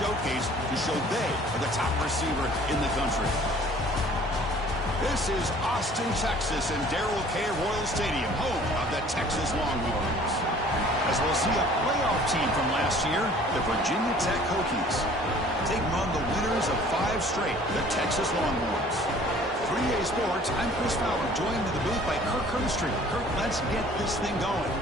showcase to show they are the top receiver in the country. This is Austin, Texas, and Darrell K. Royal Stadium, home of the Texas Longhorns. As we'll see a playoff team from last year, the Virginia Tech Hokies, taking on the winners of 5 straight, the Texas Longhorns. 3A Sports, I'm Chris Fowler, joined in the booth by Kirk Herbstreit. Kirk, let's get this thing going.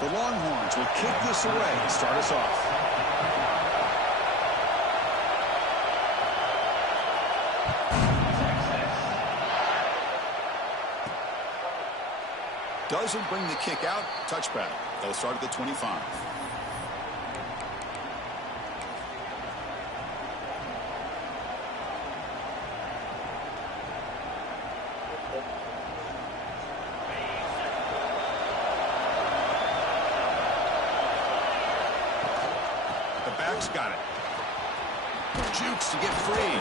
The Longhorns will kick this away and start us off. Doesn't bring the kick out. Touchback. They'll start at the 25. Got it. Jukes to get free.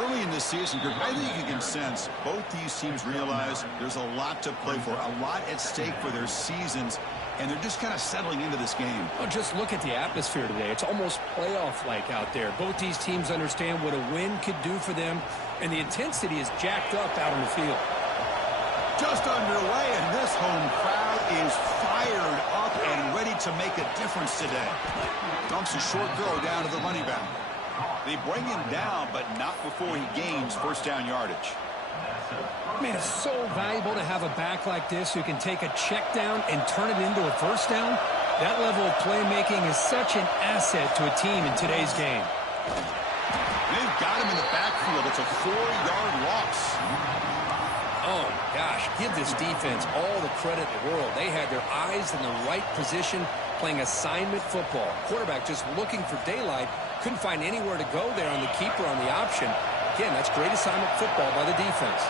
Early in this season, I think you can sense both these teams realize there's a lot to play for, a lot at stake for their seasons, and they're just kind of settling into this game. Well, just look at the atmosphere today. It's almost playoff-like out there. Both these teams understand what a win could do for them, and the intensity is jacked up out on the field. Just underway, and this home crowd is fired up and ready to make a difference today. Dumps a short throw down to the running back. They bring him down, but not before he gains first down yardage. Man, it's so valuable to have a back like this who can take a check down and turn it into a first down. That level of playmaking is such an asset to a team in today's game. They've got him in the backfield. It's a 4-yard loss. Oh, gosh, give this defense all the credit in the world. They had their eyes in the right position, playing assignment football. Quarterback just looking for daylight. Couldn't find anywhere to go there on the keeper on the option. Again, that's great assignment football by the defense.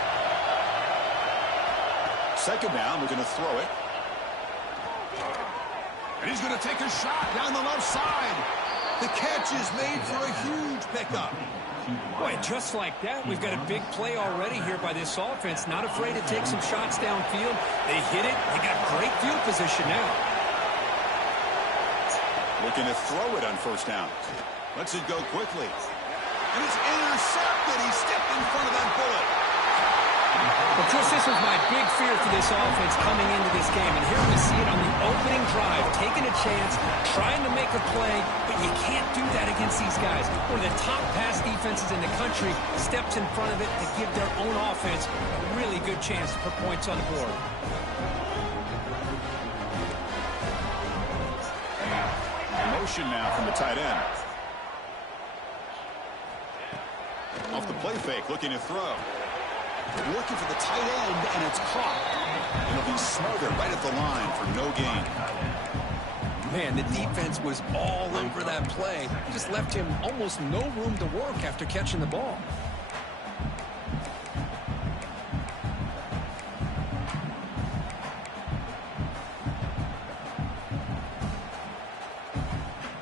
Second down, they're going to throw it. And he's going to take a shot down the left side. The catch is made for a huge pickup. Boy, just like that, we've got a big play already here by this offense. Not afraid to take some shots downfield. They hit it. They got great field position now. Looking to throw it on first down. Lets it go quickly. And it's intercepted. He stepped in front of that bullet. Well, Chris, this was my big fear for this offense coming into this game. And here we see it on the opening drive, taking a chance, trying to make a play, but you can't do that against these guys. One of the top pass defenses in the country steps in front of it to give their own offense a really good chance to put points on the board. Motion now from the tight end. Off the play fake, looking to throw. Looking for the tight end, and it's caught. It'll be smothered right at the line for no gain. Man, the defense was all over that play. Just left him almost no room to work after catching the ball.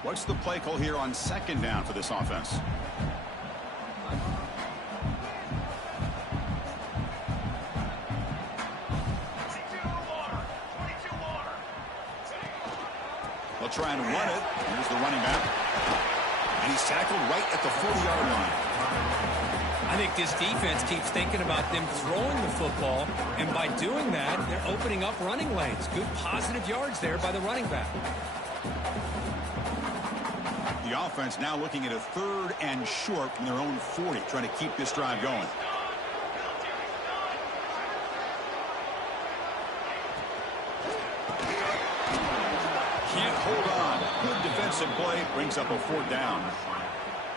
What's the play call here on second down for this offense? They'll try and run it. Here's the running back. And he's tackled right at the 40-yard line. I think this defense keeps thinking about them throwing the football, and by doing that, they're opening up running lanes. Good positive yards there by the running back. The offense now looking at a 3rd and short from their own 40, trying to keep this drive going. Can't hold on. Good defensive play, brings up a 4th down.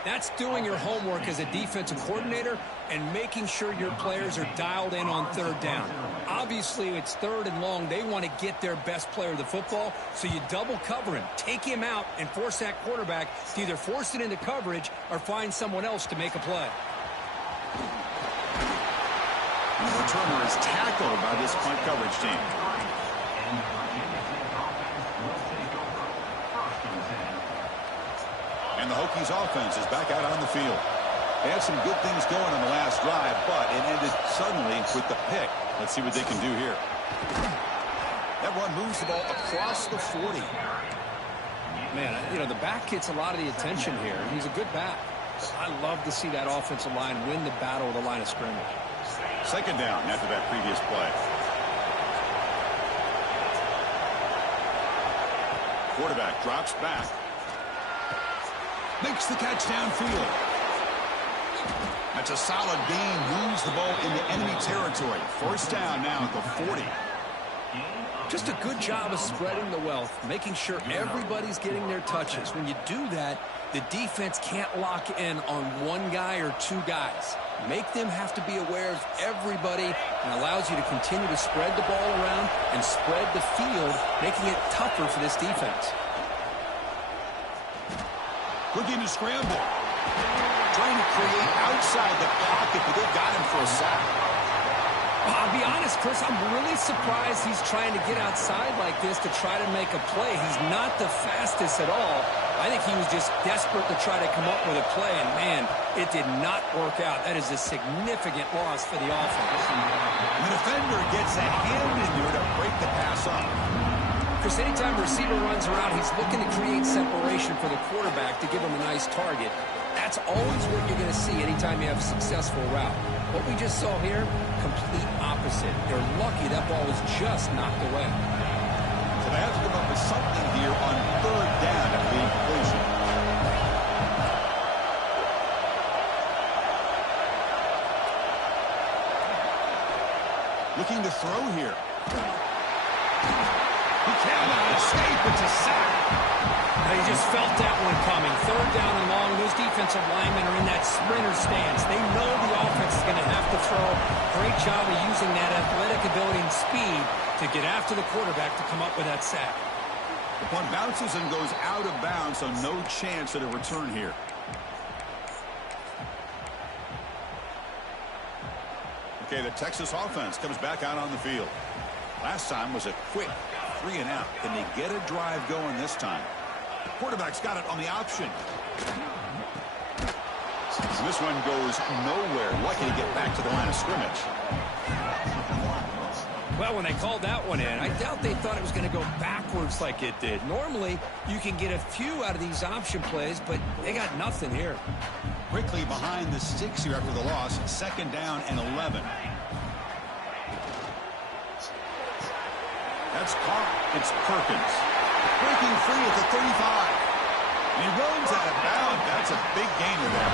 That's doing your homework as a defensive coordinator and making sure your players are dialed in on 3rd down. Obviously, it's 3rd and long. They want to get their best player of the football, so you double cover him, take him out, and force that quarterback to either force it into coverage or find someone else to make a play. And the returner is tackled by this punt coverage team. And the Hokies offense is back out on the field. They had some good things going on the last drive, but it ended suddenly with the pick. Let's see what they can do here. That run moves the ball across the 40. Man, you know, the back gets a lot of the attention here. He's a good back. I love to see that offensive line win the battle of the line of scrimmage. Second down after that previous play. Quarterback drops back. Makes the catch downfield. That's a solid gain. Moves the ball into enemy territory. First down now at the 40. Just a good job of spreading the wealth, making sure everybody's getting their touches. When you do that, the defense can't lock in on one guy or two guys. Make them have to be aware of everybody, and allows you to continue to spread the ball around and spread the field, making it tougher for this defense. Looking to scramble. Trying to create outside the pocket, but they got him for a sack. I'll be honest, Chris, I'm really surprised he's trying to get outside like this to try to make a play. He's not the fastest at all. I think he was just desperate to try to come up with a play, and man, it did not work out. That is a significant loss for the offense. The defender gets a hand in there to break the pass up. Chris, anytime a receiver runs around, he's looking to create separation for the quarterback to give him a nice target. That's always what you're going to see anytime you have a successful route. What we just saw here, complete opposite. They're lucky that ball was just knocked away. So they have to come up with something here on third down at the completion. Looking to throw here. He cannot escape. It's a sack. He just felt that one coming. Third down and long. Those defensive linemen are in that sprinter stance. They know the offense is going to have to throw. Great job of using that athletic ability and speed to get after the quarterback to come up with that sack. The punt bounces and goes out of bounds, so no chance at a return here. Okay, the Texas offense comes back out on the field. Last time was a quick 3 and out. Can they get a drive going this time? Quarterback's got it on the option. And this one goes nowhere. Lucky to get back to the line of scrimmage. Well, when they called that one in, I doubt they thought it was going to go backwards like it did. Normally, you can get a few out of these option plays, but they got nothing here. Quickly behind the sticks here after the loss. Second down and 11. That's caught. It's Perkins. Breaking free at the 35. And he runs out of bounds. That's a big gainer there.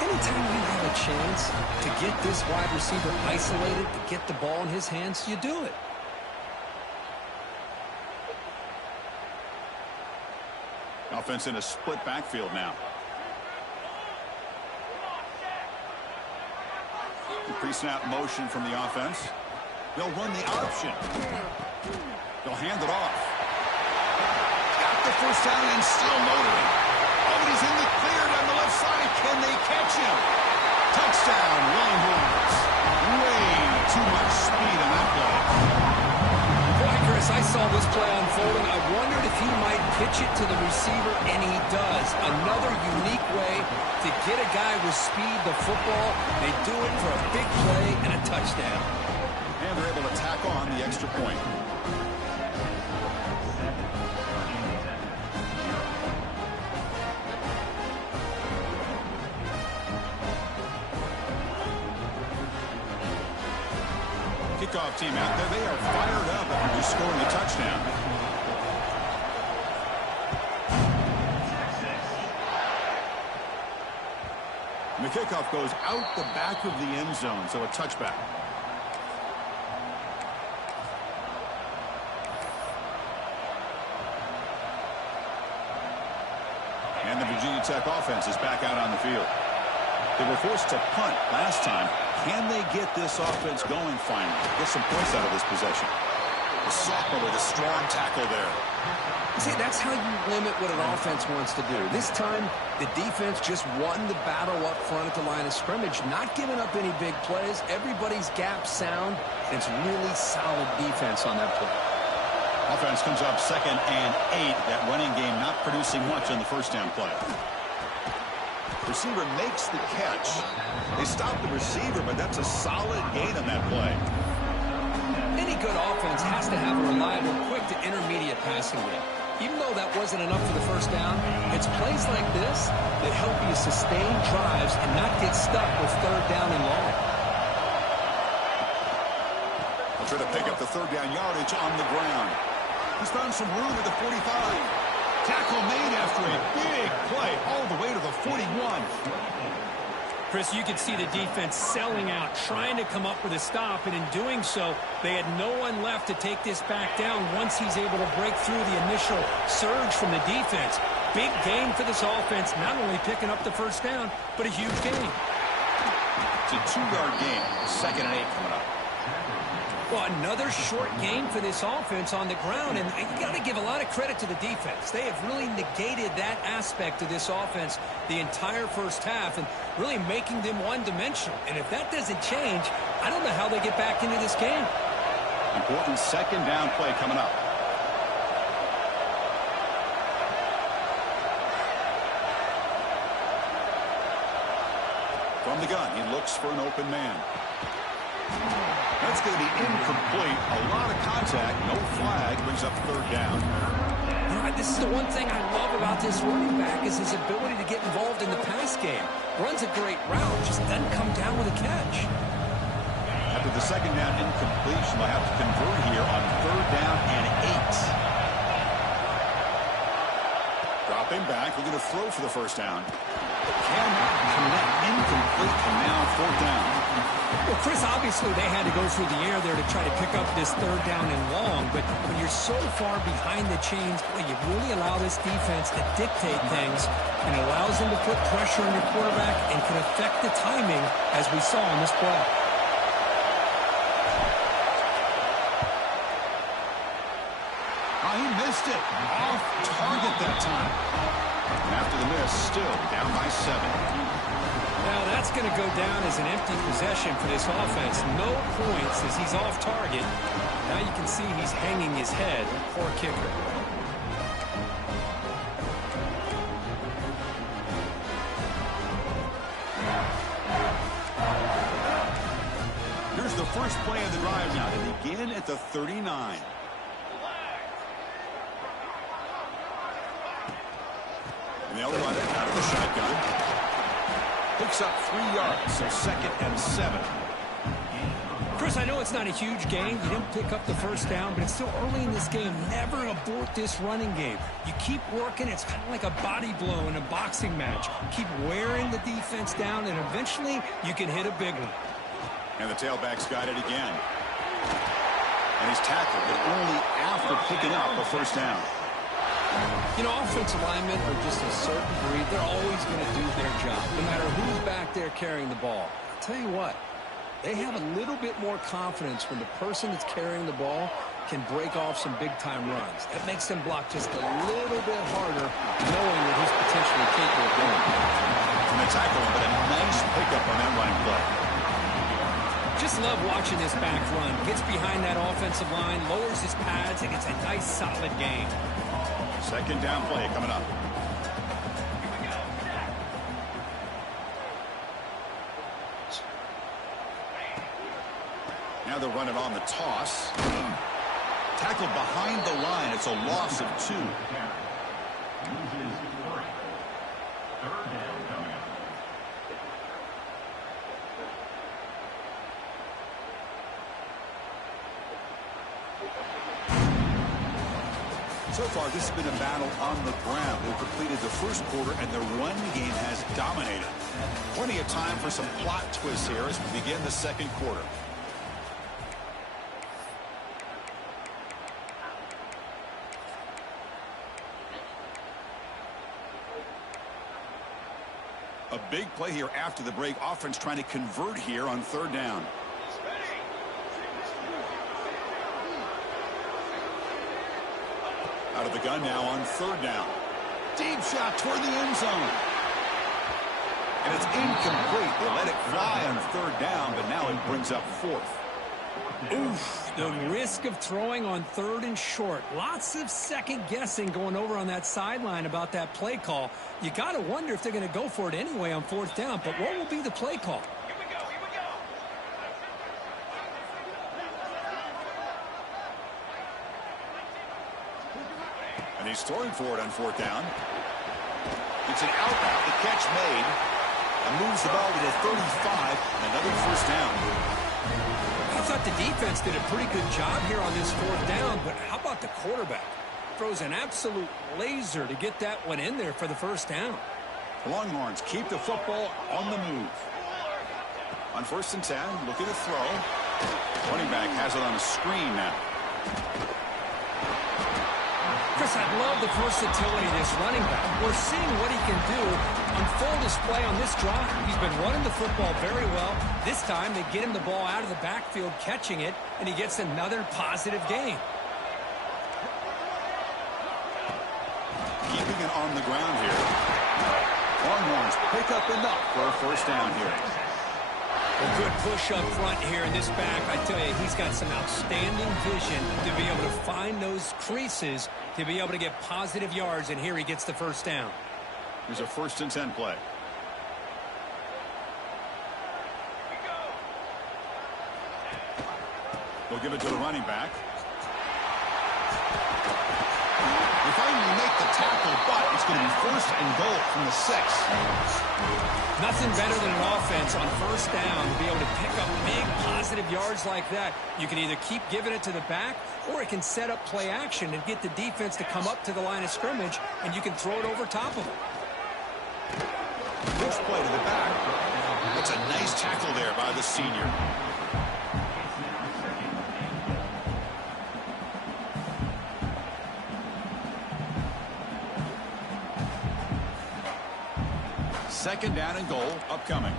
Anytime you have a chance to get this wide receiver isolated, to get the ball in his hands, you do it. Offense in a split backfield now. Pre-snap motion from the offense. They'll run the option. They'll hand it off. Got the first down and still motoring. Oh, but he's in the clear down the left side. Can they catch him? Touchdown, Longhorns. Way too much speed on that play. Boy, Chris, I saw this play unfolding. I wondered if he might pitch it to the receiver, and he does. Another unique way to get a guy with speed the football. They do it for a big play and a touchdown. And they're able to tack on the extra point. Kickoff team out there. They are fired up after just scoring a touchdown. And the kickoff goes out the back of the end zone, so a touchback. And the Virginia Tech offense is back out on the field. They were forced to punt last time. Can they get this offense going finally? Get some points out of this possession. The sophomore with a strong tackle there. See, that's how you limit what an offense wants to do. This time, the defense just won the battle up front at the line of scrimmage, not giving up any big plays. Everybody's gap sound. It's really solid defense on that play. Offense comes up 2nd and 8. That running game not producing much on the first down play. Receiver makes the catch. They stop the receiver, but that's a solid gain on that play. Any good offense has to have a reliable, quick to intermediate passing game. Even though that wasn't enough for the first down, it's plays like this that help you sustain drives and not get stuck with third down and long. They'll try to pick up the third down yardage on the ground. He's found some room at the 45. Tackle made after a big play all the way to the 41. Chris, you could see the defense selling out, trying to come up with a stop, and in doing so, they had no one left to take this back down once he's able to break through the initial surge from the defense. Big gain for this offense, not only picking up the first down, but a huge gain. It's a 2-yard gain, 2nd and 8 coming up. Well, another short game for this offense on the ground, and you got to give a lot of credit to the defense. They have really negated that aspect of this offense the entire first half and really making them one-dimensional. And if that doesn't change, I don't know how they get back into this game. Important 2nd down play coming up. From the gun, he looks for an open man. That's going to be incomplete. A lot of contact. No flag. Brings up 3rd down. This is the one thing I love about this running back is his ability to get involved in the pass game. Runs a great route. Just doesn't come down with a catch. After the 2nd down incompletion, they'll have to convert here on 3rd down and 8. Dropping back. Looking to throw for the first down. Cannot connect. Incomplete. And now 4th down. Well, Chris, obviously they had to go through the air there to try to pick up this 3rd down and long, but when you're so far behind the chains, boy, you really allow this defense to dictate things and allows them to put pressure on your quarterback and can affect the timing as we saw in this play. Oh, he missed it. Off target that time. And after the miss, still down by 7. Now that's going to go down as an empty possession for this offense. No points as he's off target. Now you can see he's hanging his head. Poor kicker. Here's the first play of the drive now. They begin at the 39. And they'll run it out of the shotgun. Picks up 3 yards, so 2nd and 7. Chris, I know it's not a huge gain. You didn't pick up the first down, but it's still early in this game. Never abort this running game. You keep working. It's kind of like a body blow in a boxing match. Keep wearing the defense down, and eventually you can hit a big one. And the tailback's got it again. And he's tackled, but only after picking up a first down. You know, offensive linemen are just a certain breed. They're always going to do their job, no matter who's back there carrying the ball. I'll tell you what, they have a little bit more confidence when the person that's carrying the ball can break off some big-time runs. That makes them block just a little bit harder, knowing that he's potentially capable of doing it. And the tackle, but a nice pickup on that running play. Just love watching this back run. Gets behind that offensive line, lowers his pads, and gets a nice, solid gain. 2nd down play coming up. Now they'll run it on the toss. Tackled behind the line. It's a loss of 2. So far, this has been a battle on the ground. They've completed the first quarter, and their run game has dominated. Plenty of time for some plot twists here as we begin the 2nd quarter. A big play here after the break. Offense trying to convert here on 3rd down. Out of the gun now on 3rd down. Deep shot toward the end zone. And it's incomplete. They let it fly on 3rd down, but now it brings up 4th. Oof, the risk of throwing on 3rd and short. Lots of second guessing going over on that sideline about that play call. You got to wonder if they're going to go for it anyway on 4th down, but what will be the play call? And he's throwing for it on 4th down. It's an out route. The catch made. And moves the ball to the 35. And another 1st down. I thought the defense did a pretty good job here on this 4th down, but how about the quarterback? Throws an absolute laser to get that one in there for the 1st down. The Longhorns keep the football on the move. On 1st and 10, looking to throw. Running back has it on a screen now. Chris, I love the versatility of this running back. We're seeing what he can do on full display on this drive. He's been running the football very well. This time, they get him the ball out of the backfield, catching it, and he gets another positive gain. Keeping it on the ground here. Longhorns pick up enough for a 1st down here. A good push up front here in this back. I tell you, he's got some outstanding vision to be able to find those creases, to be able to get positive yards, and here he gets the 1st down. Here's a 1st and 10 play. They'll give it to the running back. They finally make the tackle, but it's going to be 1st and goal from the 6. Nothing better than an offense on 1st down to be able to pick up big positive yards like that. You can either keep giving it to the back, or it can set up play action and get the defense to come up to the line of scrimmage, and you can throw it over top of them. Push play to the back. That's a nice tackle there by the senior. Second down and goal upcoming.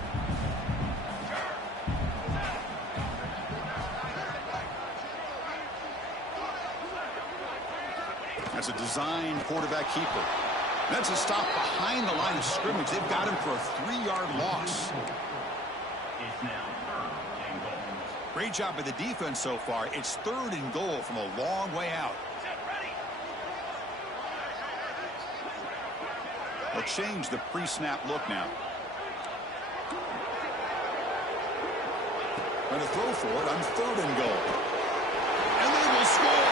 That's a design quarterback keeper. That's a stop behind the line of scrimmage. They've got him for a 3-yard loss. Great job by the defense so far. It's 3rd and goal from a long way out. They'll change the pre-snap look now. Going to throw for it on 3rd and goal. And they will score.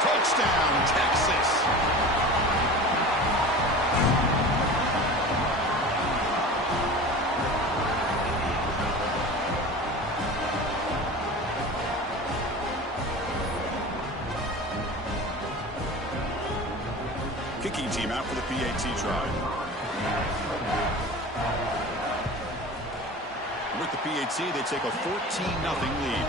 Touchdown, Texas. Kicking team out for the PAT try. With the PAT, they take a 14-0 lead.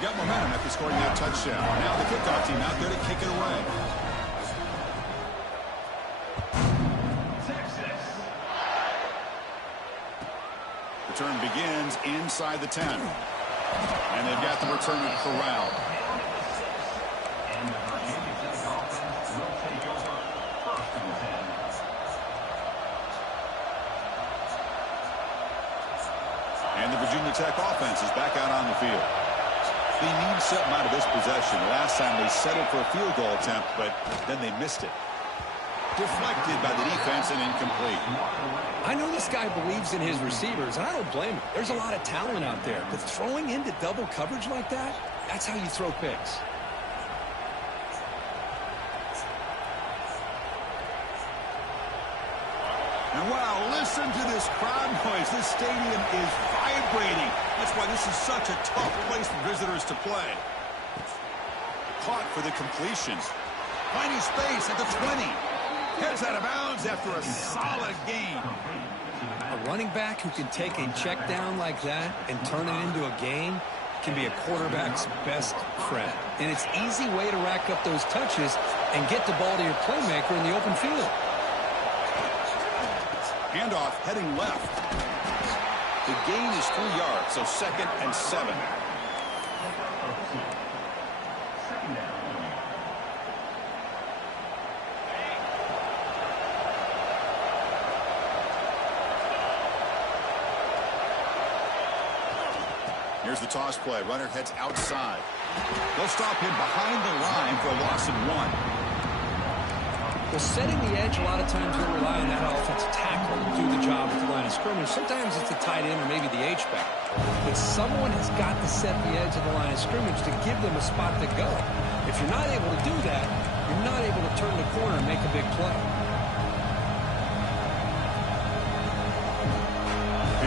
Got momentum after scoring that touchdown. Now the kickoff team out there to kick it away. Return begins inside the 10. And they've got the returner corralled. And the Virginia Tech offense is back out on the field. They need something out of this possession. Last time they settled for a field goal attempt, but then they missed it. Deflected by the defense and incomplete. I know this guy believes in his receivers, and I don't blame him. There's a lot of talent out there, but throwing into double coverage like that, that's how you throw picks. And wow, listen to this crowd noise. This stadium is vibrating. That's why this is such a tough place for visitors to play. Caught for the completion. Finding space at the 20. Heads out of bounds after a solid gain. A running back who can take a check down like that and turn it into a gain can be a quarterback's best friend. And it's an easy way to rack up those touches and get the ball to your playmaker in the open field. Handoff heading left. The gain is 3 yards, so 2nd and 7. Here's the toss play. Runner heads outside. They'll stop him behind the line for a loss of 1. Well, setting the edge, a lot of times you'll rely on that offensive tackle to do the job at the line of scrimmage. Sometimes it's the tight end or maybe the H-back. But someone has got to set the edge of the line of scrimmage to give them a spot to go. If you're not able to do that, you're not able to turn the corner and make a big play.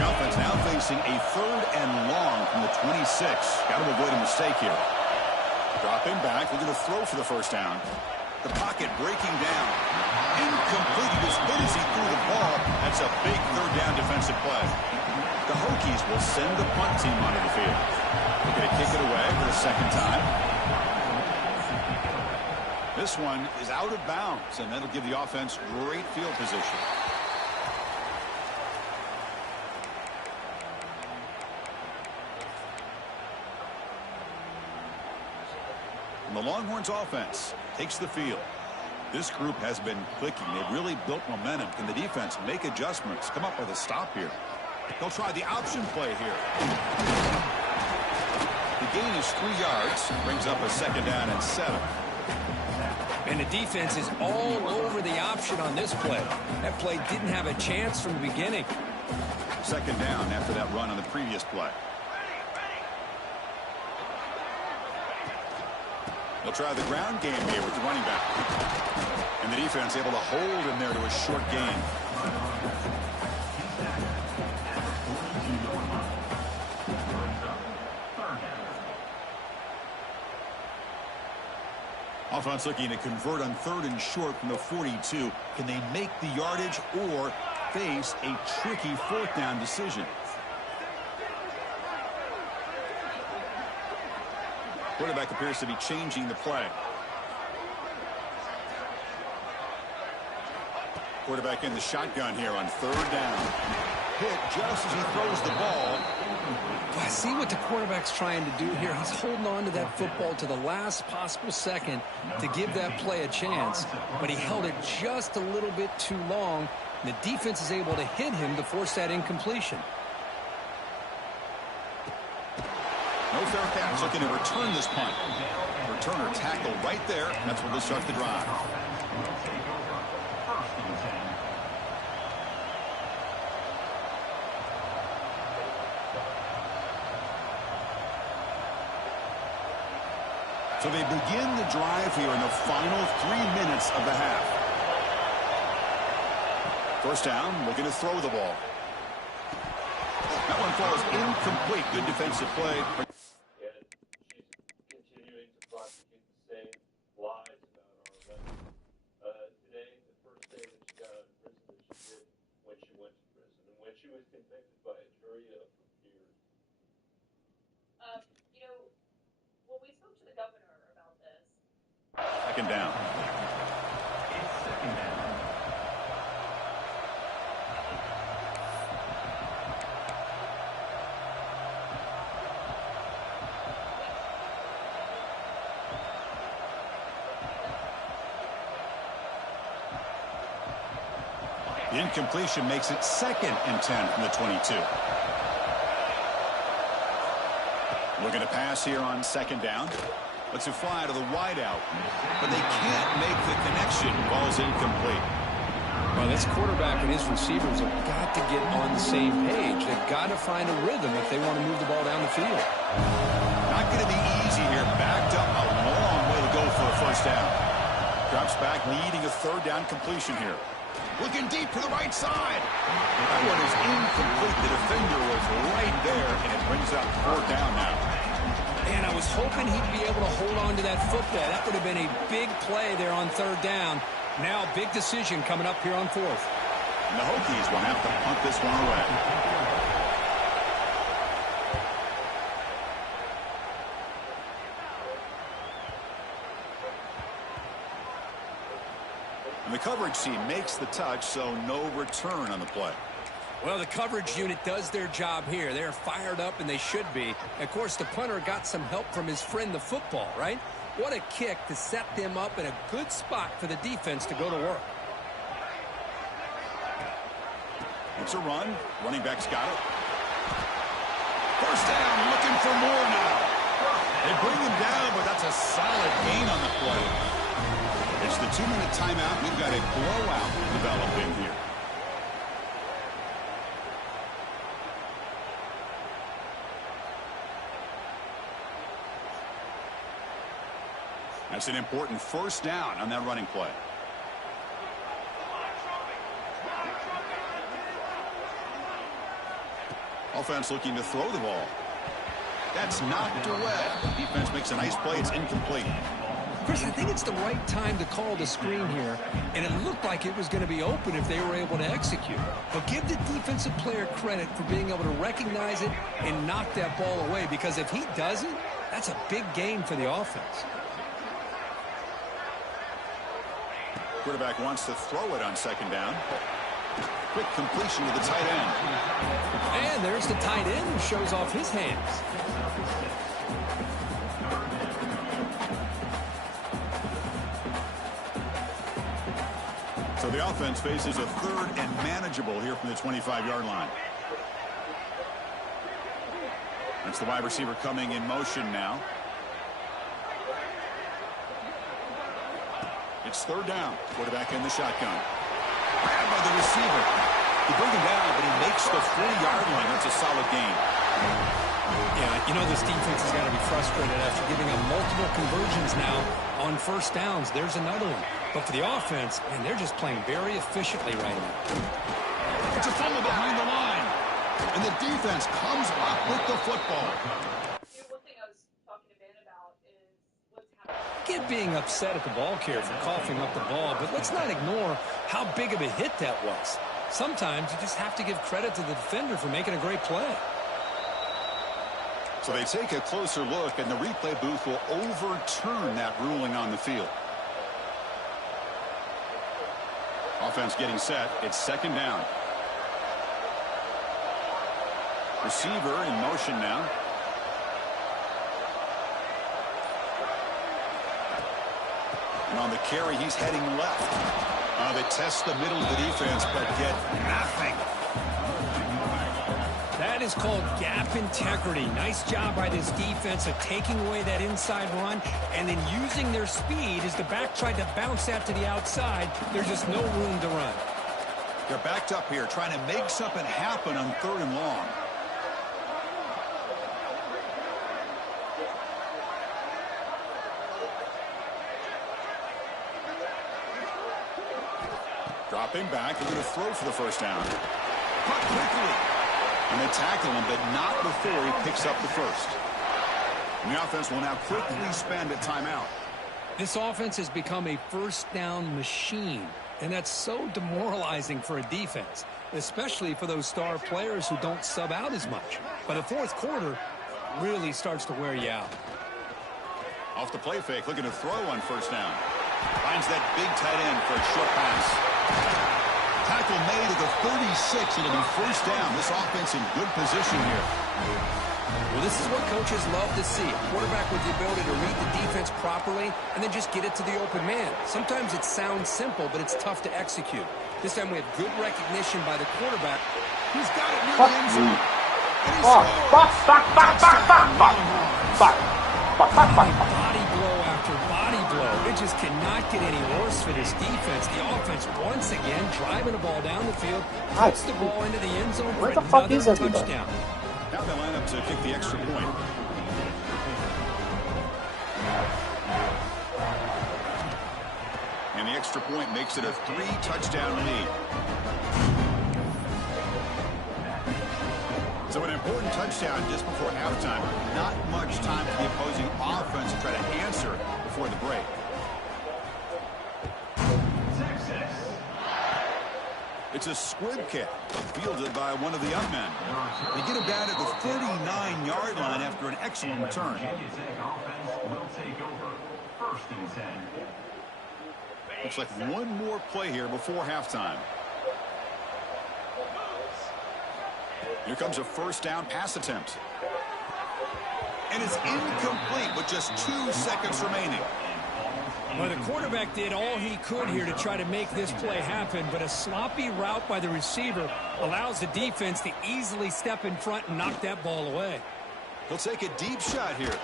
The offense now facing a 3rd and long from the 26. Got to avoid a mistake here. Dropping back, looking to throw for the first down. The pocket breaking down. Incomplete. He was hit as he threw the ball. That's a big 3rd down defensive play. The Hokies will send the punt team onto the field. They're going to kick it away for the 2nd time. This one is out of bounds, and that'll give the offense great field position. And the Longhorns offense takes the field. This group has been clicking. They've really built momentum. Can the defense make adjustments? Come up with a stop here. They'll try the option play here. The gain is 3 yards. Brings up a 2nd down and 7. And the defense is all over the option on this play. That play didn't have a chance from the beginning. 2nd down after that run on the previous play. They'll try the ground game here with the running back. And the defense able to hold him there to a short gain. Offense looking to convert on 3rd and short from the 42. Can they make the yardage or face a tricky 4th down decision? Quarterback appears to be changing the play. Quarterback in the shotgun here on 3rd down. Hit just as he throws the ball. I see what the quarterback's trying to do here. He's holding on to that football to the last possible second to give that play a chance. But he held it just a little bit too long. And the defense is able to hit him to force that incompletion. No fair catch, looking to return this punt. Returner tackle right there. That's where they'll start the drive. So they begin the drive here in the final 3 minutes of the half. 1st down, looking to throw the ball. That one falls incomplete. Good defensive play. Second down. The incompletion makes it 2nd and 10 from the 22. Looking to pass here on 2nd down. Lets it fly to the wideout, but they can't make the connection. Ball's incomplete. Well, this quarterback and his receivers have got to get on the same page. They've got to find a rhythm if they want to move the ball down the field. Not going to be easy here. Backed up a long way to go for a 1st down. Drops back, needing a 3rd down completion here. Looking deep to the right side. That one is incomplete. The defender was right there, and it brings up 4th down now. And I was hoping he'd be able to hold on to that football. That would have been a big play there on 3rd down. Now, big decision coming up here on 4th. And the Hokies will have to punt this one away. And the coverage team makes the touch, so no return on the play. Well, the coverage unit does their job here. They're fired up, and they should be. Of course, the punter got some help from his friend, the football, right? What a kick to set them up in a good spot for the defense to go to work. It's a run. Running back's got it. First down, looking for more now. They bring him down, but that's a solid gain on the play. It's the 2-minute timeout. We've got a blowout developing here. That's an important first down on that running play. Offense looking to throw the ball. That's knocked away. Defense makes a nice play. It's incomplete. Chris, I think it's the right time to call the screen here, and it looked like it was going to be open if they were able to execute. But give the defensive player credit for being able to recognize it and knock that ball away, because if he doesn't, that's a big gain for the offense. Quarterback wants to throw it on second down. Quick completion to the tight end. And there's the tight end who shows off his hands. So the offense faces a third and manageable here from the 25-yard line. That's the wide receiver coming in motion now. It's third down. Quarterback in the shotgun. Grabbed by the receiver. He brings him down, but he makes the 40-yard line. That's a solid gain. Yeah, you know this defense has got to be frustrated after giving up multiple conversions now on first downs. There's another one. But for the offense, man, they're just playing very efficiently right now. It's a fumble behind the line. And the defense comes up with the football. Get being upset at the ball carrier for coughing up the ball, but let's not ignore how big of a hit that was. Sometimes you just have to give credit to the defender for making a great play. So they take a closer look, and the replay booth will overturn that ruling on the field. Offense getting set. It's second down. Receiver in motion now. And on the carry, he's heading left. They test the middle of the defense, but get nothing. That is called gap integrity. Nice job by this defense of taking away that inside run and then using their speed as the back tried to bounce that to the outside. There's just no room to run. They're backed up here trying to make something happen on third and long. Dropping back, they're going to throw for the first down. Caught quickly. And they tackle him, but not before he picks up the first. And the offense will now quickly spend a timeout. This offense has become a first down machine, and that's so demoralizing for a defense, especially for those star players who don't sub out as much. But the fourth quarter really starts to wear you out. Off the play fake, looking to throw on first down. Finds that big tight end for a short pass. Tackle made at the 36. It'll be first down. This offense in good position here. Well, this is what coaches love to see. A quarterback with the ability to read the defense properly and then just get it to the open man. Sometimes it sounds simple, but it's tough to execute. This time we have good recognition by the quarterback. He's got it near the end zone. And he body blow after body blow. It just cannot get any worse for this defense. The offense once again driving the ball down the field, puts the ball into the end zone for another touchdown. Now they line up to kick the extra point. And the extra point makes it a 3-touchdown lead. So an important touchdown just before halftime. Not much time for the opposing offense to try to answer before the break. It's a squib kick fielded by one of the young men. They get him down at the 49-yard line after an excellent return. Looks like one more play here before halftime. Here comes a first down pass attempt. And it's incomplete with just 2 seconds remaining. Well, the quarterback did all he could here to try to make this play happen, but a sloppy route by the receiver allows the defense to easily step in front and knock that ball away. He'll take a deep shot here.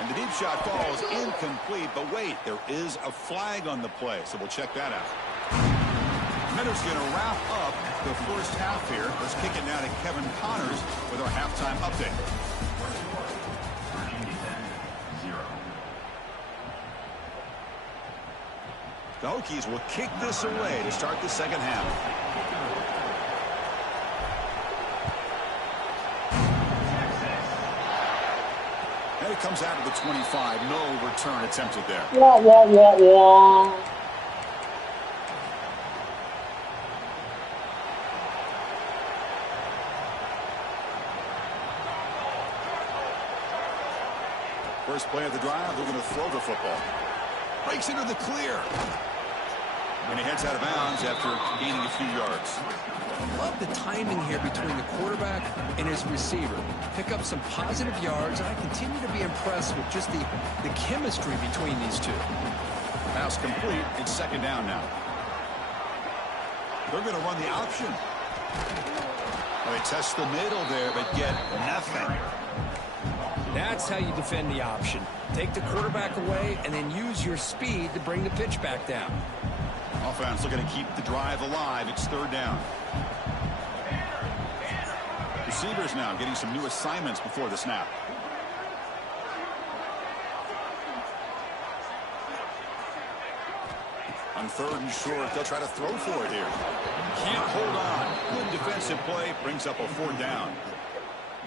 And the deep shot falls incomplete, but wait, there is a flag on the play, so we'll check that out. Minter's going to wrap up the first half here. Let's kick it now to Kevin Connors with our halftime update. The Hokies will kick this away to start the second half. And it comes out of the 25. No return attempted there. Wah, wah, wah, wah. First play of the drive, they're going to throw the football. Breaks into the clear. And he heads out of bounds after gaining a few yards. I love the timing here between the quarterback and his receiver. Pick up some positive yards, and I continue to be impressed with just the chemistry between these two. Pass complete. It's second down now. They're going to run the option. Well, they test the middle there, but get nothing. That's how you defend the option. Take the quarterback away and then use your speed to bring the pitch back down. Offense looking to keep the drive alive. It's third down. Receivers now getting some new assignments before the snap. On third and short, they'll try to throw for it here. Can't hold on. Good defensive play. Brings up a fourth down.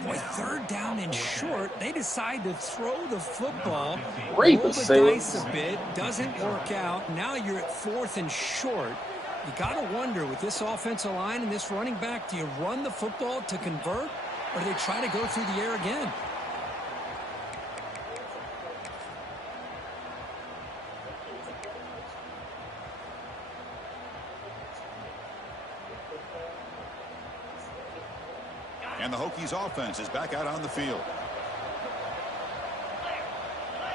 Boy, third down and short, they decide to throw the football, Great roll the decisions. dice a bit, doesn't work out. Now you're at fourth and short. You got to wonder, with this offensive line and this running back, do you run the football to convert, or do they try to go through the air again? And the Hokies offense is back out on the field.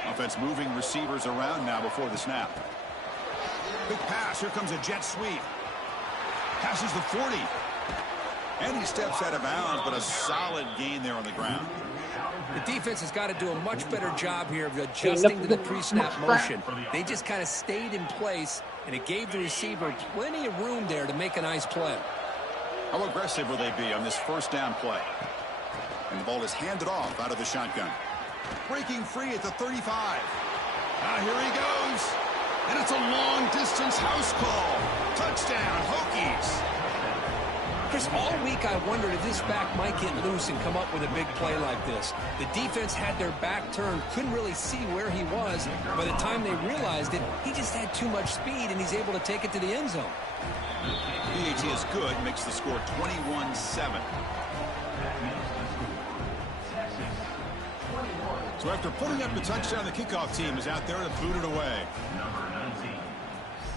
Offense moving receivers around now before the snap. Big pass. Here comes a jet sweep. Passes the 40. And he steps out of bounds, but a solid gain there on the ground. The defense has got to do a much better job here of adjusting to the pre-snap motion. They just kind of stayed in place, and it gave the receiver plenty of room there to make a nice play. How aggressive will they be on this first down play? And the ball is handed off out of the shotgun. Breaking free at the 35. Here he goes. And it's a long-distance house call. Touchdown, Hokies. Chris, all week I wondered if this back might get loose and come up with a big play like this. The defense had their back turned, couldn't really see where he was. By the time they realized it, he just had too much speed, and he's able to take it to the end zone. PAT is good, makes the score 21-7. So after putting up the touchdown, the kickoff team is out there to boot it away. Number 19,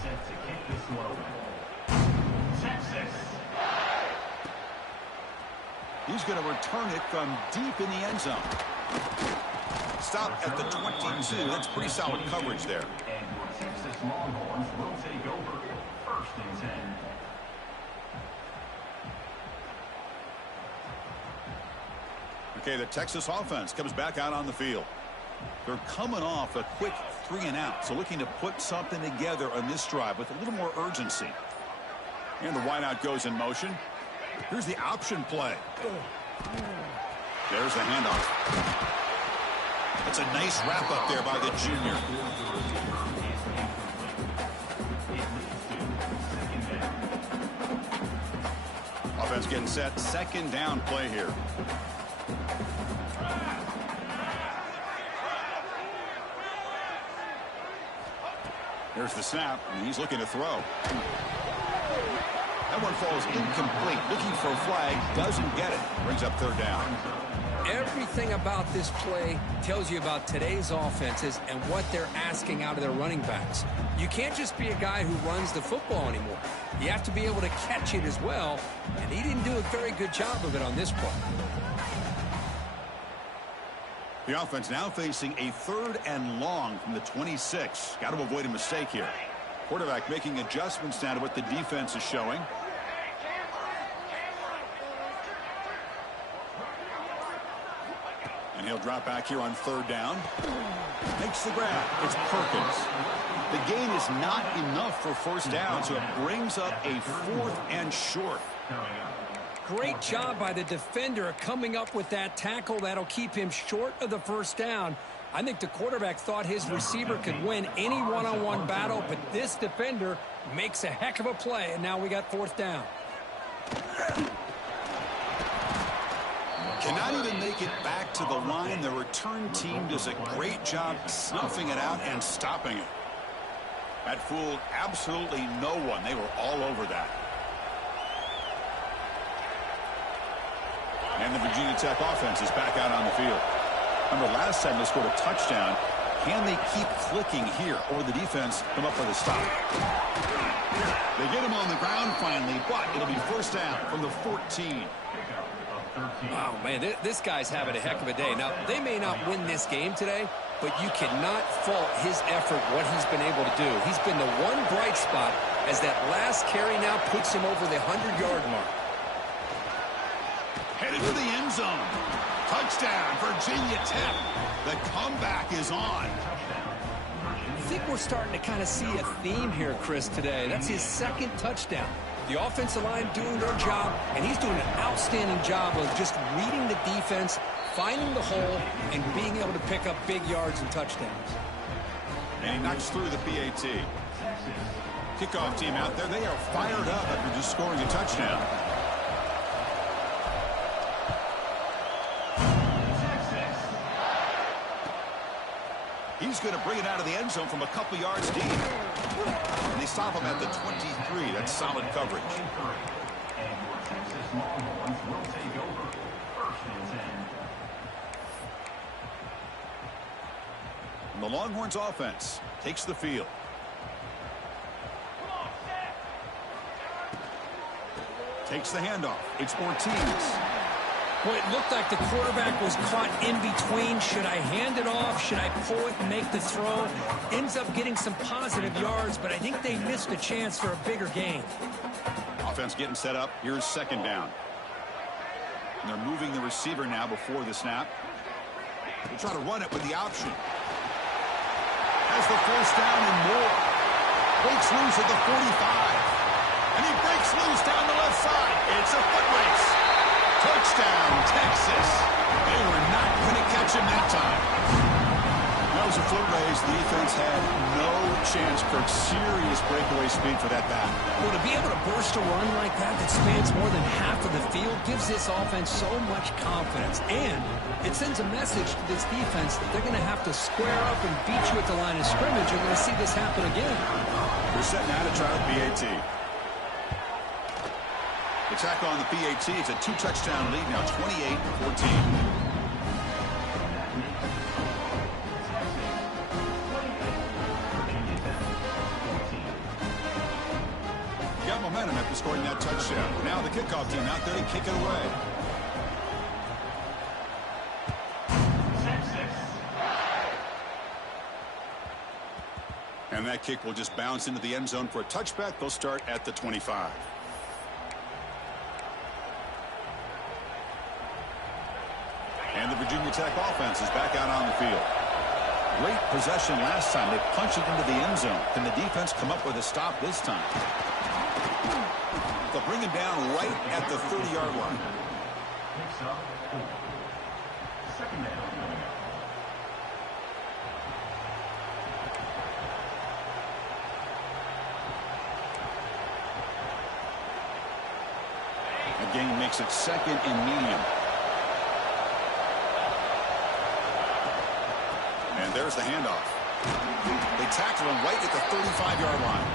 set to kick this one away. Texas. He's going to return it from deep in the end zone. Stop at the 22. That's pretty solid coverage there. And your Texas Longhorns will take over. First and 10. Okay, the Texas offense comes back out on the field. They're coming off a quick 3-and-out, so looking to put something together on this drive with a little more urgency. And the wideout goes in motion. Here's the option play. There's the handoff. That's a nice wrap up there by the junior. Offense getting set. Second down play here. There's the snap, and he's looking to throw. That one falls incomplete. Looking for a flag, doesn't get it. Brings up third down. Everything about this play tells you about today's offenses and what they're asking out of their running backs. You can't just be a guy who runs the football anymore. You have to be able to catch it as well, and he didn't do a very good job of it on this play. The offense now facing a 3rd and long from the 26. Got to avoid a mistake here. Quarterback making adjustments now to what the defense is showing. And he'll drop back here on 3rd down. Makes the grab. It's Perkins. The gain is not enough for 1st down, so it brings up a 4th and short. Great job by the defender coming up with that tackle that'll keep him short of the 1st down. I think the quarterback thought his receiver could win any one-on-one battle, but this defender makes a heck of a play, and now we got 4th down. Cannot even make it back to the line. The return team does a great job snuffing it out and stopping it. That fooled absolutely no one. They were all over that. And the Virginia Tech offense is back out on the field. Remember, last time they scored a touchdown. Can they keep clicking here, or the defense come up with a stop? They get him on the ground finally, but it'll be 1st down from the 14. Oh, man, this guy's having a heck of a day. Now, they may not win this game today, but you cannot fault his effort, what he's been able to do. He's been the one bright spot as that last carry now puts him over the 100-yard mark. Headed for the end zone. Touchdown, Virginia Tech. The comeback is on. I think we're starting to kind of see a theme here, Chris, today. That's his 2nd touchdown. The offensive line doing their job, and he's doing an outstanding job of just reading the defense, finding the hole, and being able to pick up big yards and touchdowns. And he knocks through the PAT. Kickoff team out there, they are fired up after just scoring a touchdown. He's going to bring it out of the end zone from a couple yards deep. And they stop him at the 23. That's solid coverage. And the Longhorns offense takes the field. Takes the handoff. It's Ortiz. Well, it looked like the quarterback was caught in between. Should I hand it off? Should I pull it and make the throw? Ends up getting some positive yards, but I think they missed a chance for a bigger gain. Offense getting set up. Here's 2nd down. And they're moving the receiver now before the snap. They try to run it with the option. Has the 1st down and more. Breaks loose at the 45. And he breaks loose down the left side. It's a foot race. Touchdown, Texas. They were not going to catch him that time. That was a foot race. The defense had no chance for serious breakaway speed for that back. Well, to be able to burst a run like that spans more than half of the field gives this offense so much confidence. And it sends a message to this defense that they're going to have to square up and beat you at the line of scrimmage. You're going to see this happen again. They're set now to try the PAT. The tackle on the PAT. It's a 2-touchdown lead now, 28-14. Got momentum after scoring that touchdown. Now the kickoff team out there to kick it away. And that kick will just bounce into the end zone for a touchback. They'll start at the 25. And the Virginia Tech offense is back out on the field. Great possession last time. They punched it into the end zone. Can the defense come up with a stop this time? They'll bring him down right at the 30-yard line. The gain makes it 2nd and medium. And there's the handoff. They tackle him right at the 35-yard line.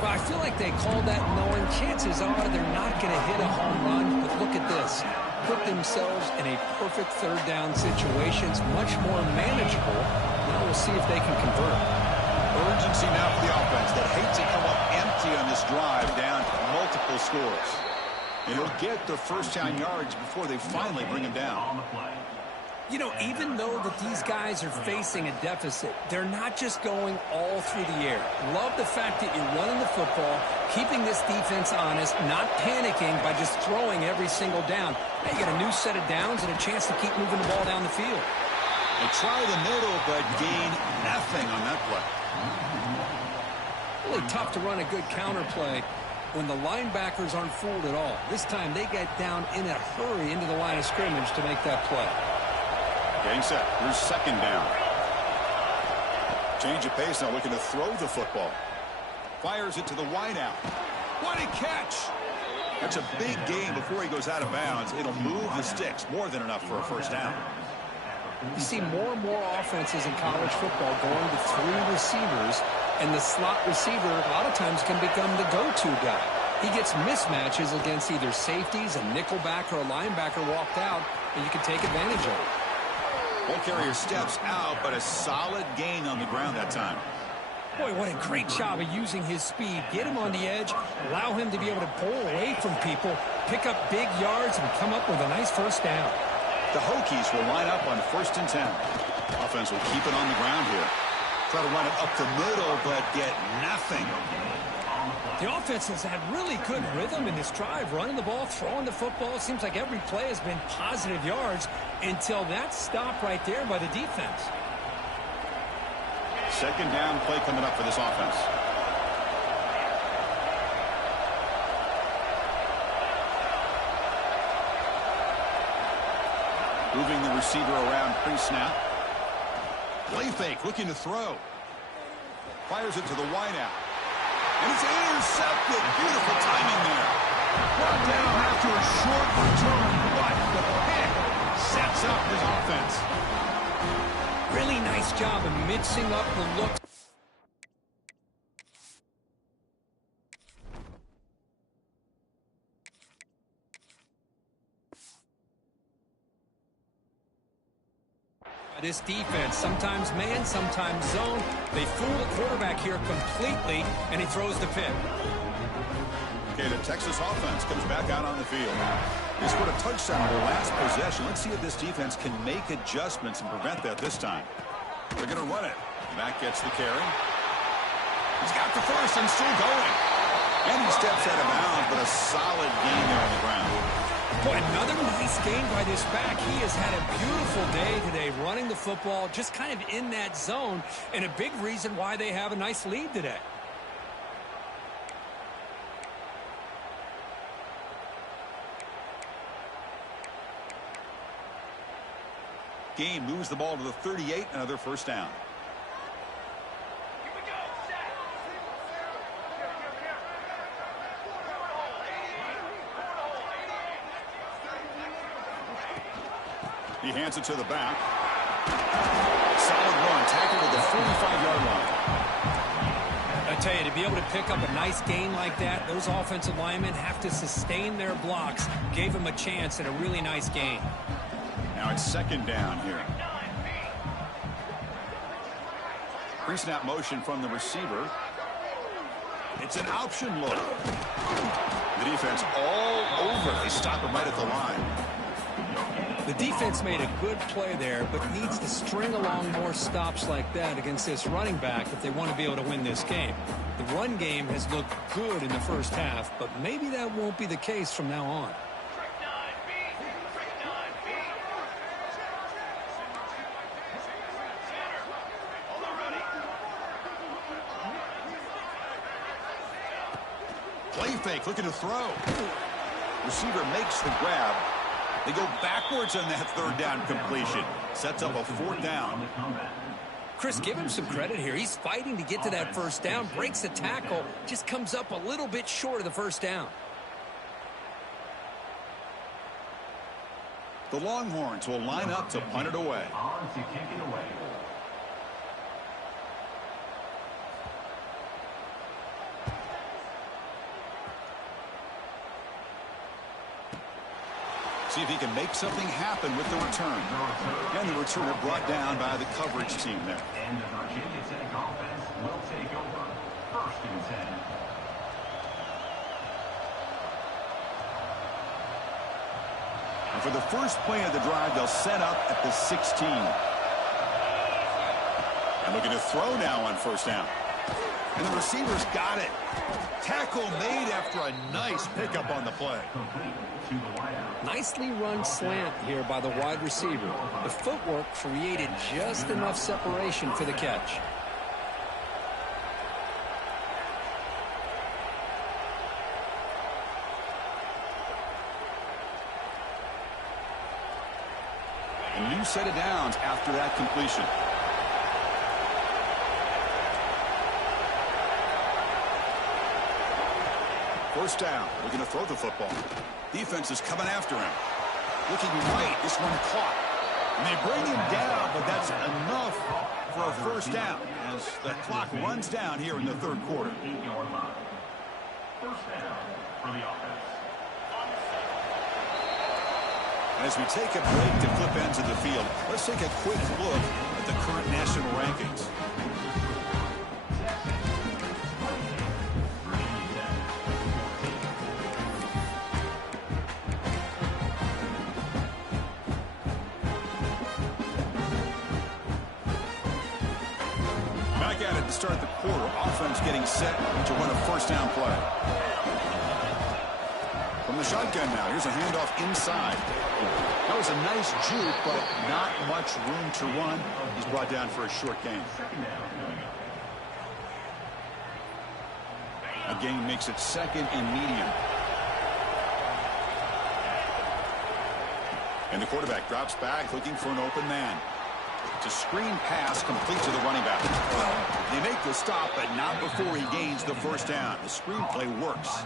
Well, I feel like they called that knowing chances are they're not going to hit a home run. But look at this. put themselves in a perfect third down situation. It's much more manageable. Now we'll see if they can convert. Urgency now for the offense that hates to come up empty on this drive, down multiple scores. And he'll get the first down yards before they finally bring him down. You know, even though that these guys are facing a deficit, they're not just going all through the air. Love the fact that you're running the football, keeping this defense honest, not panicking by just throwing every single down. Now you got a new set of downs and a chance to keep moving the ball down the field. They try the middle, but gain nothing on that play. Really tough to run a good counter play when the linebackers aren't fooled at all. This time they get down in a hurry into the line of scrimmage to make that play. Getting set. Here's second down. Change of pace now, looking to throw the football. Fires it to the wideout. What a catch! That's a big gain before he goes out of bounds. It'll move the sticks. More than enough for a first down. You see more and more offenses in college football going to three receivers, and the slot receiver a lot of times can become the go-to guy. He gets mismatches against either safeties, a nickelback, or a linebacker walked out, and you can take advantage of it. Ball carrier steps out, but a solid gain on the ground that time. Boy, what a great job of using his speed. Get him on the edge, allow him to be able to pull away from people, pick up big yards, and come up with a nice first down. The Hokies will line up on 1st and 10. Offense will keep it on the ground here. Try to run it up the middle, but get nothing. The offense has had really good rhythm in this drive, running the ball, throwing the football. Seems like every play has been positive yards until that stop right there by the defense. Second down play coming up for this offense. Moving the receiver around pre-snap. Play fake, looking to throw. Fires it to the wideout. And it's intercepted. Beautiful timing there. Brought down after a short return. What the pick sets up his offense. Really nice job of mixing up the look. This defense, sometimes man, sometimes zone. They fool the quarterback here completely, and he throws the pick. Okay, the Texas offense comes back out on the field. They scored a touchdown on their last possession. Let's see if this defense can make adjustments and prevent that this time. They're going to run it. Mack gets the carry. He's got the first and still going. And he steps out of bounds, but a solid gain there on the ground. Boy, another nice game by this back. He has had a beautiful day today running the football, just kind of in that zone, and a big reason why they have a nice lead today. Game moves the ball to the 38, another first down. He hands it to the back. Solid run, tackled at the 45-yard line. I tell you, to be able to pick up a nice gain like that, those offensive linemen have to sustain their blocks. Gave him a chance at a really nice gain. Now it's second down here. Pre-snap motion from the receiver. It's an option look. The defense all over. They stop him right at the line. The defense made a good play there, but needs to string along more stops like that against this running back if they want to be able to win this game. The run game has looked good in the first half, but maybe that won't be the case from now on. Play fake, looking to throw. Receiver makes the grab. They go backwards on that third down completion. Sets up a fourth down. Chris, give him some credit here. He's fighting to get to that first down, breaks a tackle, just comes up a little bit short of the first down. The Longhorns will line up to punt it away. On to kick it away. See if he can make something happen with the return. And the returner brought down by the coverage team there. And the Virginia Tech offense will take over. 1st and 10. And for the first play of the drive, they'll set up at the 16. And looking to throw now on 1st down. And the receiver's got it. Tackle made after a nice pickup on the play. Nicely run slant here by the wide receiver. The footwork created just enough separation for the catch. A new set of downs after that completion. First down, looking to throw the football. Defense is coming after him. Looking right, this one caught. And they bring him down, but that's enough for a 1st down as the clock runs down here in the 3rd quarter. 8-yard line. 1st down for the offense. As we take a break to flip ends of the field, let's take a quick look at the current national rankings. Back at it to start the quarter. Offense getting set to run a 1st down play. From the shotgun now, here's a handoff inside. That was a nice juke, but not much room to run. He's brought down for a short gain. A gain makes it 2nd and medium. And the quarterback drops back looking for an open man. It's a screen pass complete to the running back. They make the stop, but not before he gains the 1st down. The screen play works.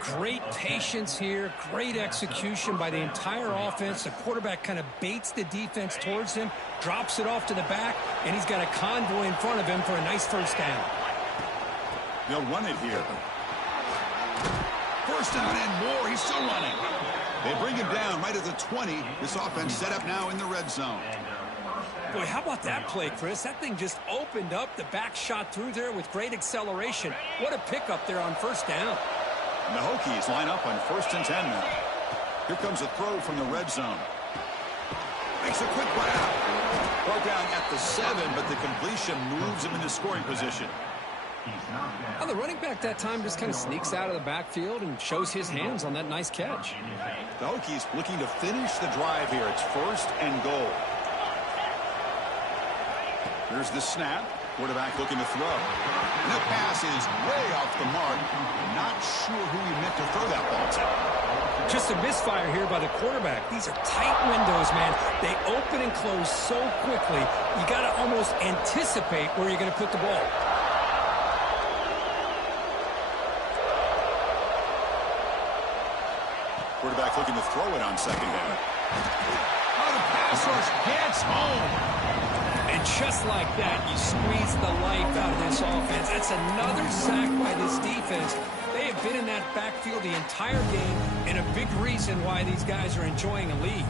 Great patience here, great execution by the entire offense. The quarterback kind of baits the defense towards him, drops it off to the back, and he's got a convoy in front of him for a nice 1st down. They'll run it here. 1st down and more. He's still running. They bring him down right at the 20. This offense set up now in the red zone. Boy, how about that play, Chris? That thing just opened up. The back shot through there with great acceleration. What a pickup there on 1st down. And the Hokies line up on 1st and 10 now. Here comes a throw from the red zone. Makes a quick grab. Brought down at the 7, but the completion moves him into scoring position. Well, the running back that time just kind of sneaks out of the backfield and shows his hands on that nice catch. The Hokies looking to finish the drive here. It's 1st and goal. Here's the snap. Quarterback looking to throw. And the pass is way off the mark. Not sure who he meant to throw that ball to. Just a misfire here by the quarterback. These are tight windows, man. They open and close so quickly. You got to almost anticipate where you're going to put the ball. Quarterback looking to throw it on 2nd down. Oh, the pass rush gets home. And just like that, you squeeze the life out of this offense. That's another sack by this defense. They have been in that backfield the entire game, and a big reason why these guys are enjoying a lead.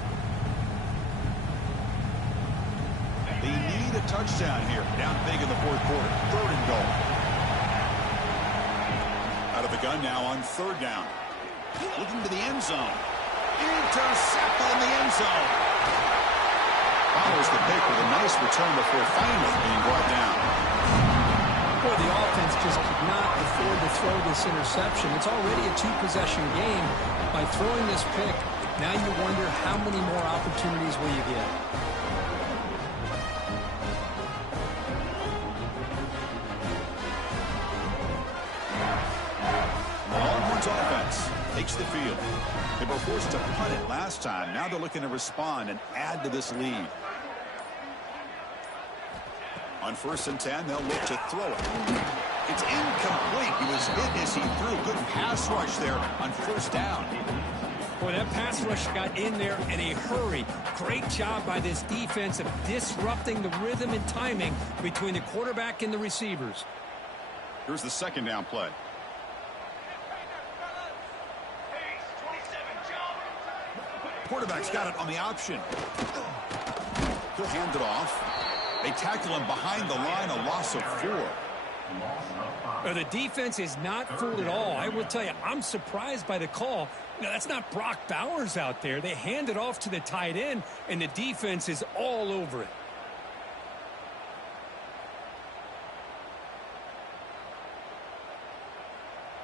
They need a touchdown here. Down big in the 4th quarter. 3rd and goal. Out of the gun now on 3rd down. Looking to the end zone. Intercepted in the end zone. Follows the pick with a nice return before finally being brought down. Boy, the offense just could not afford to throw this interception. It's already a 2-possession game. By throwing this pick, now you wonder how many more opportunities will you get. Longhorns offense takes the field. They were forced to punt it last time. Now they're looking to respond and add to this lead. On 1st and 10, they'll look to throw it. It's incomplete. He was hit as he threw. Good pass rush there on 1st down. Boy, that pass rush got in there in a hurry. Great job by this defense of disrupting the rhythm and timing between the quarterback and the receivers. Here's the 2nd down play. Quarterback's got it on the option. He'll hand it off. They tackle him behind the line, a loss of 4. The defense is not fooled at all. I will tell you, I'm surprised by the call. That's not Brock Bowers out there. They hand it off to the tight end, and the defense is all over it.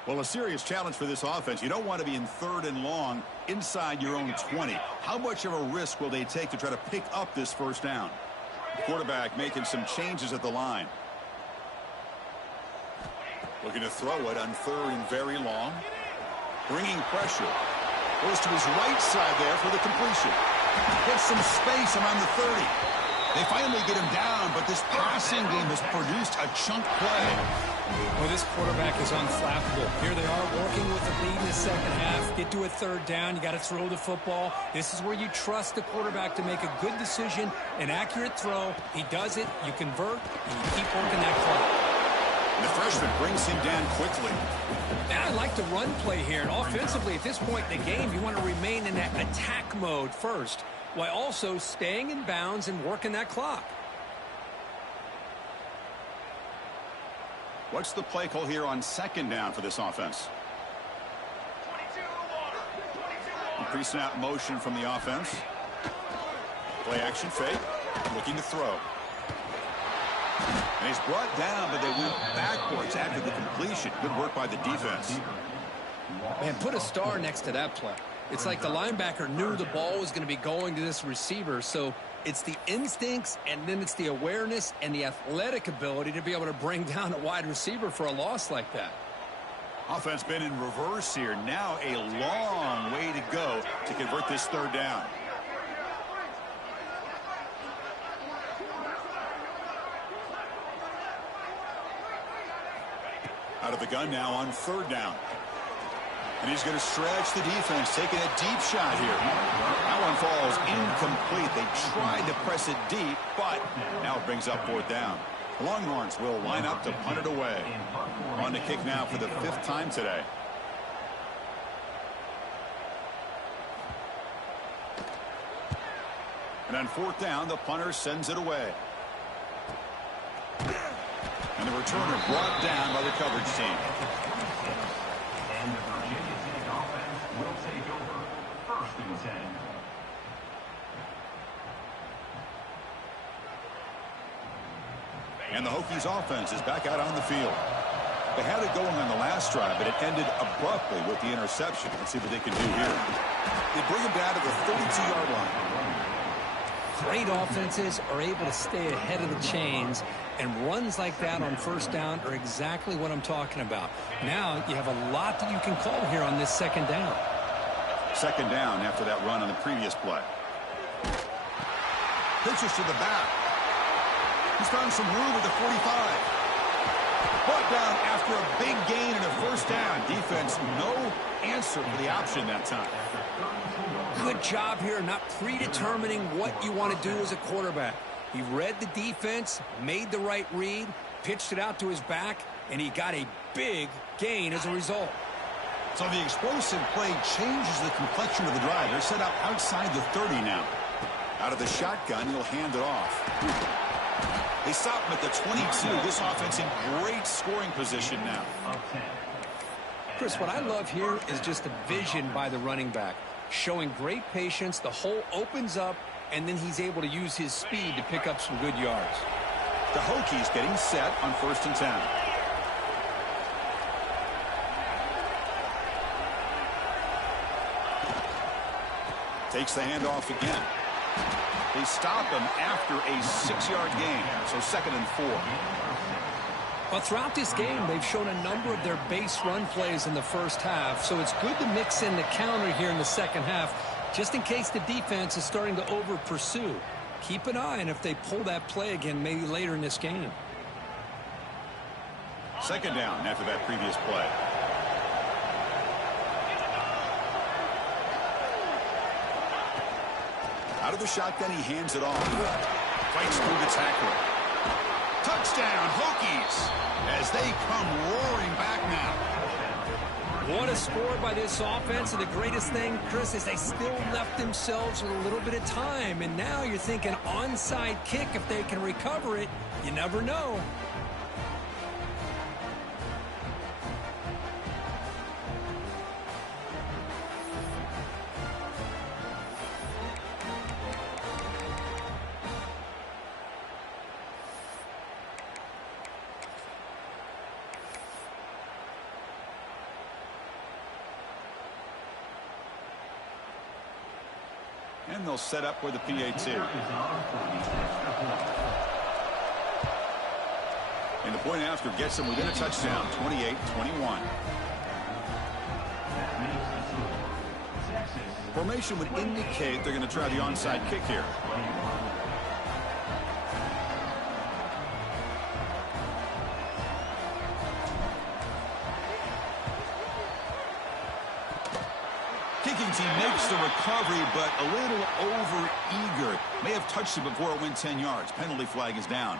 Well, a serious challenge for this offense. You don't want to be in 3rd and long inside your own 20. How much of a risk will they take to try to pick up this first down? Quarterback making some changes at the line. Looking to throw it on 3rd and very long. Bringing pressure. Goes to his right side there for the completion. Gets some space around the 30. They finally get him down, but this passing game has produced a chunk play. Well, this quarterback is unflappable. Here they are working with the lead in the second half. Get to a 3rd down. You got to throw the football. This is where you trust the quarterback to make a good decision, an accurate throw. He does it. You convert, and you keep working that clock. The freshman brings him down quickly. And I like the run play here. And offensively, at this point in the game, you want to remain in that attack mode first, while also staying in bounds and working that clock. What's the play call here on 2nd down for this offense? Increasing out motion from the offense. Play action fake. Looking to throw. And he's brought down, but they went backwards after the completion. Good work by the defense. Man, put a star next to that play. It's like the linebacker knew the ball was going to be going to this receiver, so it's the instincts, and then it's the awareness and the athletic ability to be able to bring down a wide receiver for a loss like that. Offense been in reverse here. Now a long way to go to convert this 3rd down. Out of the gun now on 3rd down. And he's going to stretch the defense, taking a deep shot here. That one falls incomplete. They tried to press it deep, but now it brings up 4th down. The Longhorns will line up to punt it away. On the kick now for the 5th time today. And on 4th down, the punter sends it away. And the returner brought down by the coverage team. And the Virginia Tech offense will take over 1st and 10. And the Hokies offense is back out on the field. They had it going on the last drive, but it ended abruptly with the interception. Let's see what they can do here. They bring him down to the 32-yard line. Great offenses are able to stay ahead of the chains, and runs like that on 1st down are exactly what I'm talking about. Now you have a lot that you can call here on this 2nd down. 2nd down after that run on the previous play. Pitches to the back. He's found some room at the 45. Brought down after a big gain and a 1st down. Defense, no answer for the option that time. Good job here not predetermining what you want to do as a quarterback. He read the defense, made the right read, pitched it out to his back, and he got a big gain as a result. So the explosive play changes the complexion of the drive. They're set up outside the 30 now. Out of the shotgun, he'll hand it off. They stop him at the 22. This offense in great scoring position now. Chris, what I love here is just the vision by the running back. Showing great patience, the hole opens up, and then he's able to use his speed to pick up some good yards. The Hokies getting set on 1st and 10. Takes the handoff again. They stop him after a 6-yard gain, so 2nd and 4. Well, throughout this game, they've shown a number of their base run plays in the 1st half, so it's good to mix in the counter here in the 2nd half, just in case the defense is starting to over-pursue. Keep an eye on if they pull that play again maybe later in this game. 2nd down after that previous play. Out of the shotgun, he hands it off. Fights through the tackler. Touchdown, Hokies, as they come roaring back now. What a score by this offense, and the greatest thing, Chris, is they still left themselves with a little bit of time, and now you're thinking onside kick if they can recover it. You never know. And they'll set up with the PAT. And the point after gets them within a touchdown, 28-21. Formation would indicate they're going to try the onside kick here. Kicking team makes the recovery, but a little over-eager. May have touched it before it went 10 yards. Penalty flag is down.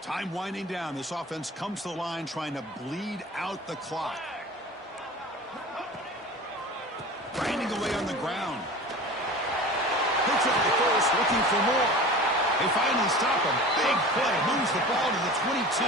Time winding down. This offense comes to the line trying to bleed out the clock. Grinding away on the ground. Picks up the first, looking for more. They finally stop a big play. Moves the ball to the 22.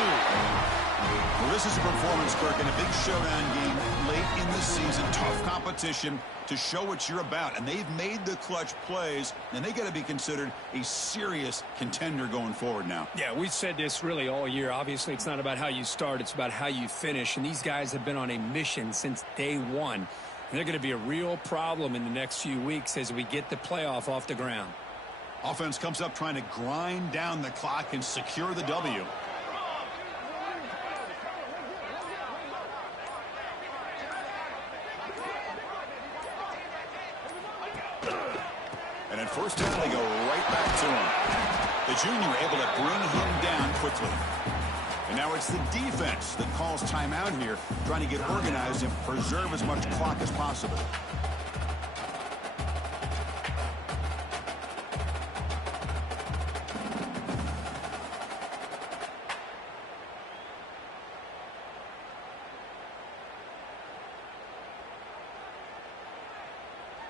Well, this is a performance, Kirk, in a big showdown game late in the season. Tough competition to show what you're about. And they've made the clutch plays, and they got to be considered a serious contender going forward now. Yeah, we've said this really all year. Obviously, it's not about how you start. It's about how you finish. And these guys have been on a mission since day one. And they're going to be a real problem in the next few weeks as we get the playoff off the ground. Offense comes up trying to grind down the clock and secure the W. And at first down, they go right back to him. The junior able to bring him down quickly. And now it's the defense that calls timeout here, trying to get organized and preserve as much clock as possible.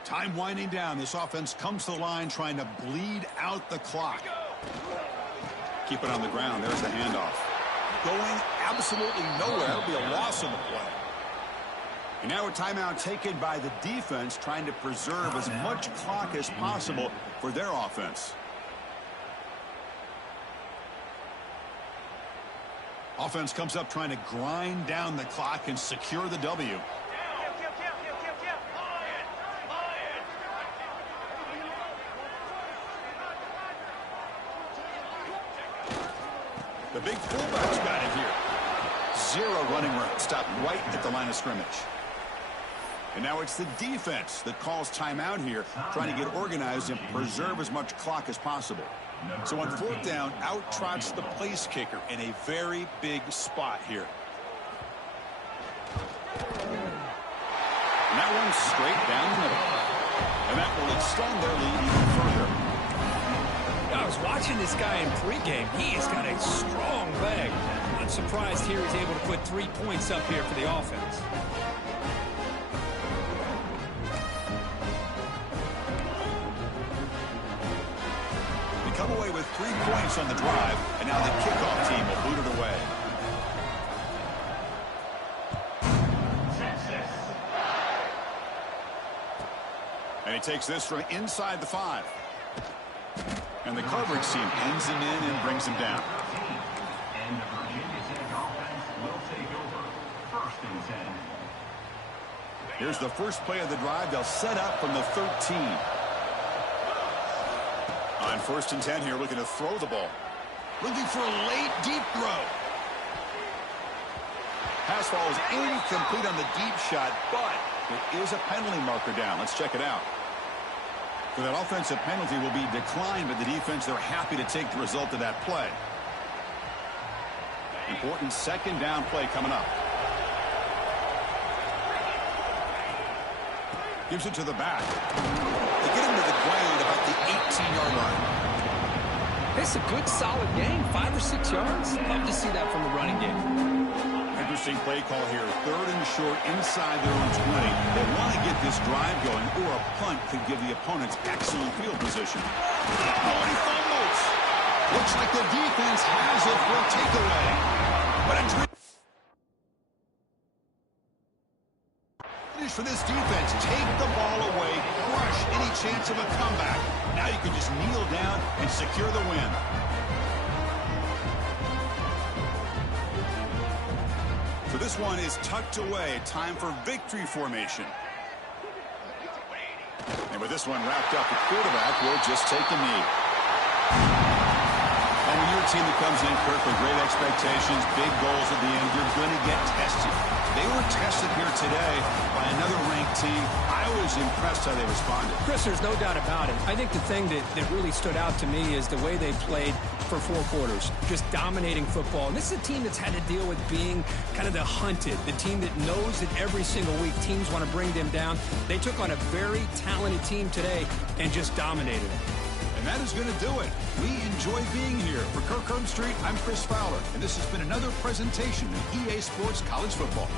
Time winding down. This offense comes to the line trying to bleed out the clock. Keep it on the ground. There's the handoff. Going absolutely nowhere. That'll be a loss on the play. And now a timeout taken by the defense, trying to preserve as much clock as possible for their offense. Offense comes up trying to grind down the clock and secure the W. The big fullback's got it here. Zero running room. Stopped right at the line of scrimmage. And now it's the defense that calls timeout here, trying to get organized and preserve as much clock as possible. So on fourth down, out trots the place kicker in a very big spot here. And that one's straight down the middle. And that will extend their lead even further. I was watching this guy in pregame. He has got a strong leg. I'm surprised here he's able to put 3 points up here for the offense. They come away with 3 points on the drive, and now the kickoff team will boot it away. And he takes this from inside the 5. And the coverage team ends him in and brings him down. And the Virginia Tech offense will take over. 1st and 10. Here's the first play of the drive. They'll set up from the 13. On 1st and 10 here, looking to throw the ball. Looking for a late, deep throw. Pass ball is incomplete on the deep shot, but it is a penalty marker down. Let's check it out. For that offensive penalty will be declined, but the defense, they're happy to take the result of that play. Important 2nd down play coming up. Gives it to the back. They get him to the ground about the 18-yard line. It's a good, solid game. 5 or 6 yards. Love to see that from the running game. Interesting play call here. 3rd and short inside their own 20. They want to get this drive going, or a punt could give the opponents excellent field position. Oh, and he fumbles. Looks like the defense has it for a takeaway. But a finish for this defense. Take the ball away. Crush any chance of a comeback. Now you can just kneel down and secure the win. So this one is tucked away. Time for victory formation. And with this one wrapped up, the quarterback will just take a knee. And when you're a team that comes in, Kirk, with great expectations, big goals at the end, you're going to get tested. They were tested here today by another ranked team. I was impressed how they responded. Chris, there's no doubt about it. I think the thing that really stood out to me is the way they played for 4 quarters, just dominating football. And this is a team that's had to deal with being kind of the hunted, the team that knows that every single week teams want to bring them down. They took on a very talented team today and just dominated it. And that is going to do it. We enjoy being here. For Kirk Street, I'm Chris Fowler, and this has been another presentation of EA Sports College Football.